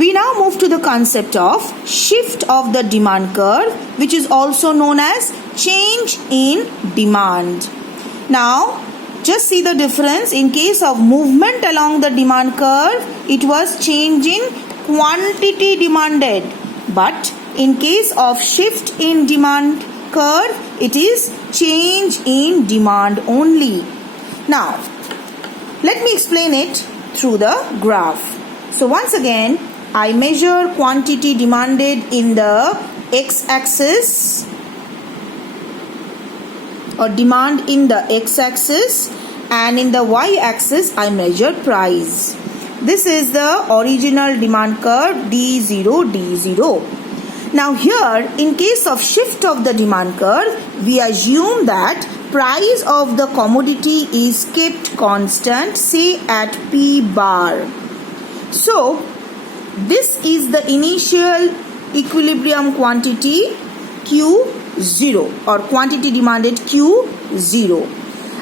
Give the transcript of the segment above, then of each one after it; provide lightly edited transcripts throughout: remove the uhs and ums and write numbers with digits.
We now move to the concept of shift of the demand curve, which is also known as change in demand. Now, just see the difference. In case of movement along the demand curve, it was change in quantity demanded. But in case of shift in demand curve, it is change in demand only. Now, let me explain it through the graph. So once again, I measure quantity demanded in the x-axis, or demand in the x-axis, and in the y-axis I measure price. This is the original demand curve D0, D0. Now here, in case of shift of the demand curve, we assume that price of the commodity is kept constant, say at P bar. So, this is the initial equilibrium quantity Q0 or quantity demanded Q0.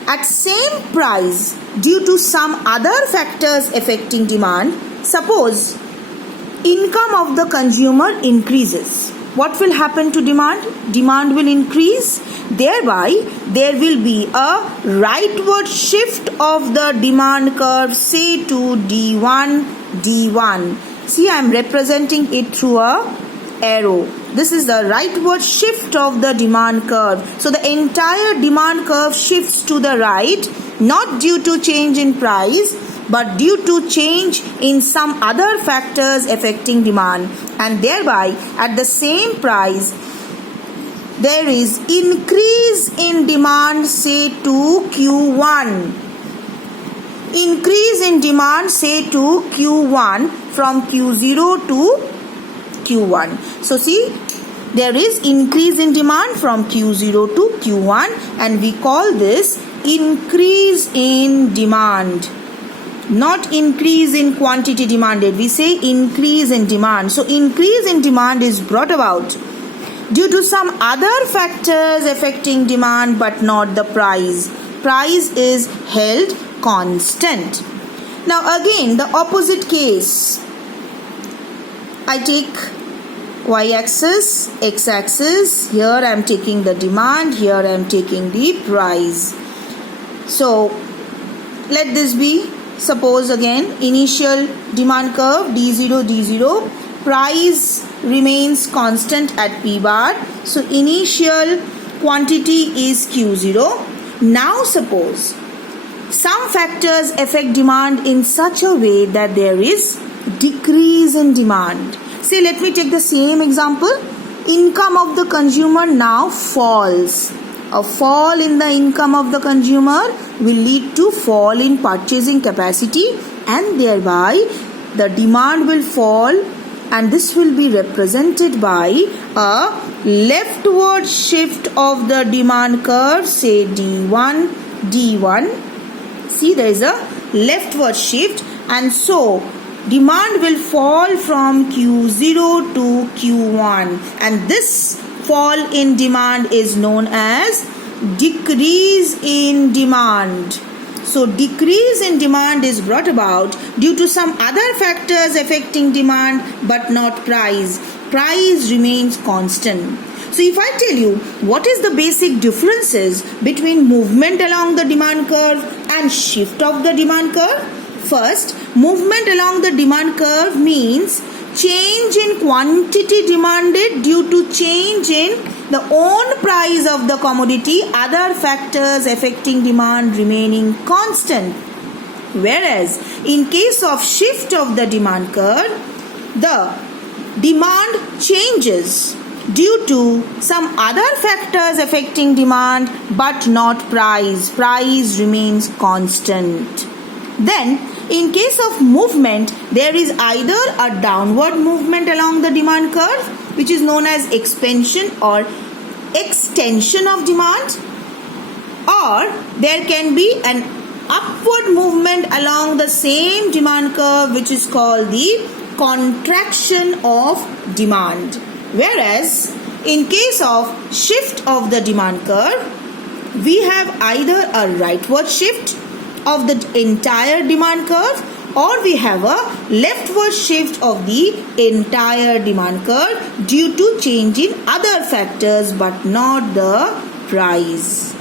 At same price, due to some other factors affecting demand, suppose income of the consumer increases. What will happen to demand? Demand will increase. Thereby, there will be a rightward shift of the demand curve, say to D1, D1. See, I am representing it through a arrow. This is the rightward shift of the demand curve. So the entire demand curve shifts to the right, not due to change in price, but due to change in some other factors affecting demand. And thereby, at the same price, there is increase in demand, say to Q1. Increase in demand, say to Q1 from Q0 to Q1. So see, there is increase in demand from Q0 to Q1, and we call this increase in demand. Not increase in quantity demanded. We say increase in demand. So increase in demand is brought about due to some other factors affecting demand but not the price. Price is held constant. Now again, the opposite case. I take y-axis, x-axis. Here I am taking the demand. Here I am taking the price. So let this be, suppose again, initial demand curve D0, D0. Price remains constant at P bar. So initial quantity is Q0. Now suppose some factors affect demand in such a way that there is decrease in demand. Say, let me take the same example. Income of the consumer now falls. A fall in the income of the consumer will lead to fall in purchasing capacity, and thereby the demand will fall, and this will be represented by a leftward shift of the demand curve, say D1, D1. See, there is a leftward shift, and so demand will fall from Q0 to Q1, and this fall in demand is known as decrease in demand. So decrease in demand is brought about due to some other factors affecting demand but not price. Price remains constant. So if I tell you what is the basic differences between movement along the demand curve and shift of the demand curve? First, movement along the demand curve means change in quantity demanded due to change in the own price of the commodity, other factors affecting demand remaining constant. Whereas in case of shift of the demand curve, the demand changes due to some other factors affecting demand but not price. Price remains constant. Then, in case of movement, there is either a downward movement along the demand curve, which is known as expansion or extension of demand, or there can be an upward movement along the same demand curve, which is called the contraction of demand. Whereas, in case of shift of the demand curve, we have either a rightward shift of the entire demand curve or we have a leftward shift of the entire demand curve due to change in other factors but not the price.